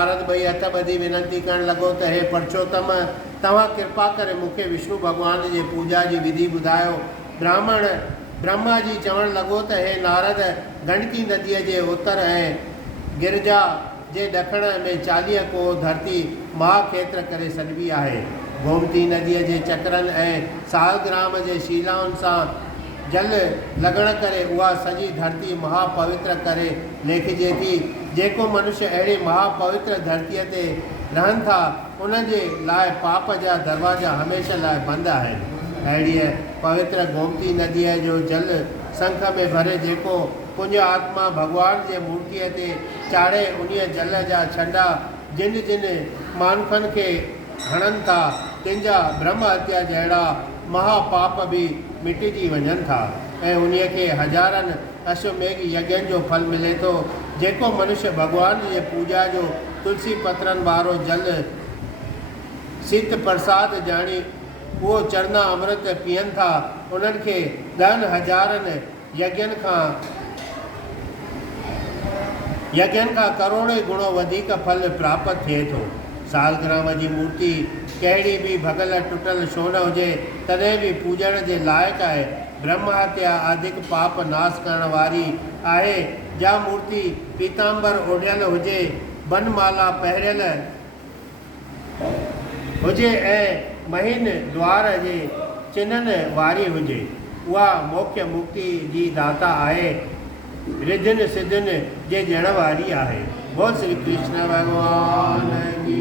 नारद भाई हथ ॿधी विनती करण लॻो त हे परचोत्तम तव्हां कृपा करे मूंखे विष्णु भॻवान जे पूजा जी विधि ॿुधायो। ब्राह्मण ब्रह्मा जी चवणु लॻो त हे नारद, गंडकी नदीअ जे उत्तर ऐं गिरिजा जे ॾखण में 40 कोह धरती महाखेत्र करे सॾिबी आहे। गोमती नदीअ जे चकरनि ऐं सालग्राम जे शिलाउनि सां जल लॻण करे उहा सॼी धरती महापवित्र करे लेखिजे थी। जेको मनुष्य अहिड़ी महापवित्र धरतीअ ते रहनि था उन जे लाइ पाप जा दरवाजा हमेशह लाइ बंदि आहिनि। अहिड़ीअ पवित्र गोमती नदीअ जो जल संख में भरे जेको पुञ आत्मा भॻवान जे मूर्तीअ ते चाढ़े उन्हीअ जल जा छंडा जिन जिन मानुखनि खे हणनि था तिन जा ब्रह्म हत्या जहिड़ा महापाप बि मिटिजी वञनि था ऐं उन्हीअ खे हज़ारनि अश्वमेघ यज्ञनि जो फल मिले थो। जेको मनुष्य भॻवान जे पूजा जो तुलसी पत्रनि वारो जल सित प्रसाद ॼाणी उहो चरना अमृत पीअनि था उन्हनि खे 10,000 यज्ञनि खां करोड़े गुणो वधीक फल प्राप्त थिए थो। सालग्राम जी मूर्ति कहिड़ी बि भगल टुटल छो न हुजे तॾहिं बि पूॼण जे लाइक़ु आहे। ब्रह्म हत्या आदिक पाप नाश करण वारी आहे। जा मूर्ति पीतांबर ओढ़ियल हुजे, बनमाला पहिरियल हुजे ऐं महीन द्वार जे चिन्हनि वारी हुजे, उहा मोक्ष मुक्ति जी दाता आहे, रिधिन सिधिन जे ॾियण वारी आहे। बोल श्री कृष्ण भगवान की।